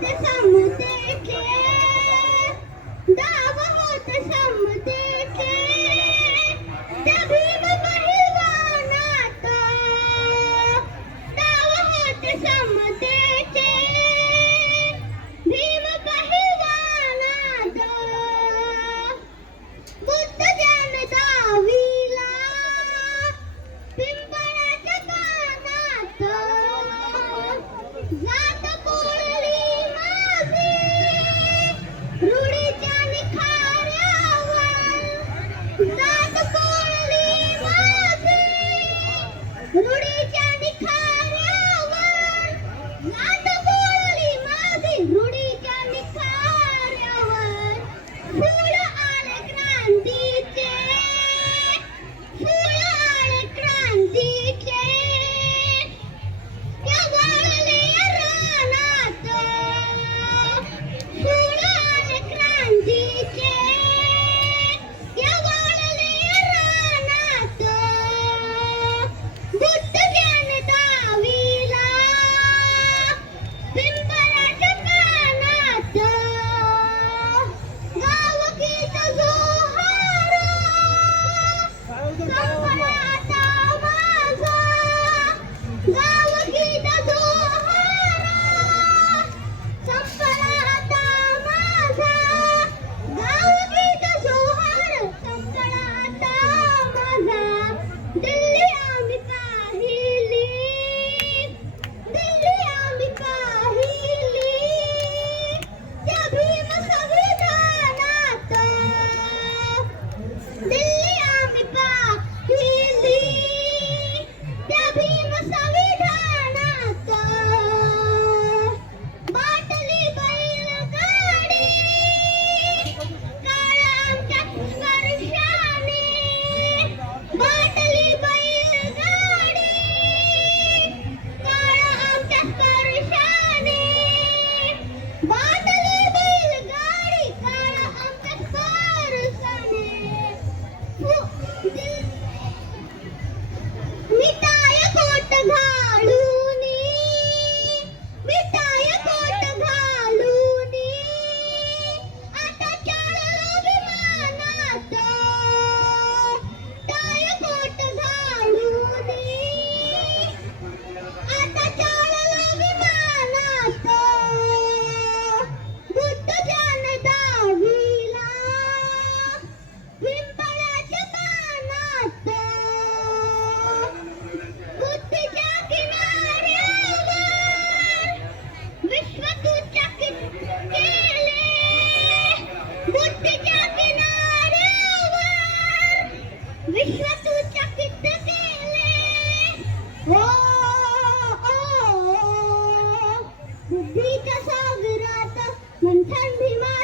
होते समतेचे, गाव होते समतेचे, त्या भीम पहिलवानात गाव होते समतेचे, भीम पहिलवानात बुद्ध ज्ञान दहावीला पिंपळाच्या पानात जात पोळली माझी रूढीच्या निखाऱ्यावर, जात पोळली माझी रूढीच्या निखाऱ्यावर, जात पोळली माझी रूढीच्या निखाऱ्यावर, फूल आले क्रांतीचे, फूल आले क्रांतीचे, त्या वाळलेल्या रानात फूल आले क्रांतीचे, त्या वाळलेल्या रानात बुद्ध ज्ञान दहावीला पिंपळाच्या पानात गावगीत जोहार संपला आता माझा, गावगीत जोहार संपला आता माझा, गावगीत जोहार संपला आता माझा, दिल्ली आम्ही पाहिली, दिल्ली आम्ही पाहिली, त्या भीम संविधानात, दिल्ली आम्ही पाहिली, त्या भीम संविधानात, बाटली बैलगाडी काळा आमच्या स्पर्शाने, बाटली बैलगाडी काळा आमच्या स्पर्शाने, बाटली बैलगाडी काळा आमच्या स्पर्शाने, मिठाई कोट घालूनी, मिठाई कोट घालूनी, आता चाललो विमानात, टाय कोट घालूनी, आता चाललो विमानात, बुद्ध ज्ञान दहावीला पिंपळाच्या पानात, बुद्धीच्या किनाऱ्यावर विश्व तू चकित केले, बुद्धीच्या किनाऱ्यावर विश्व तू चकित केले, हो बुद्धीच्या सागरात मंथन भीमा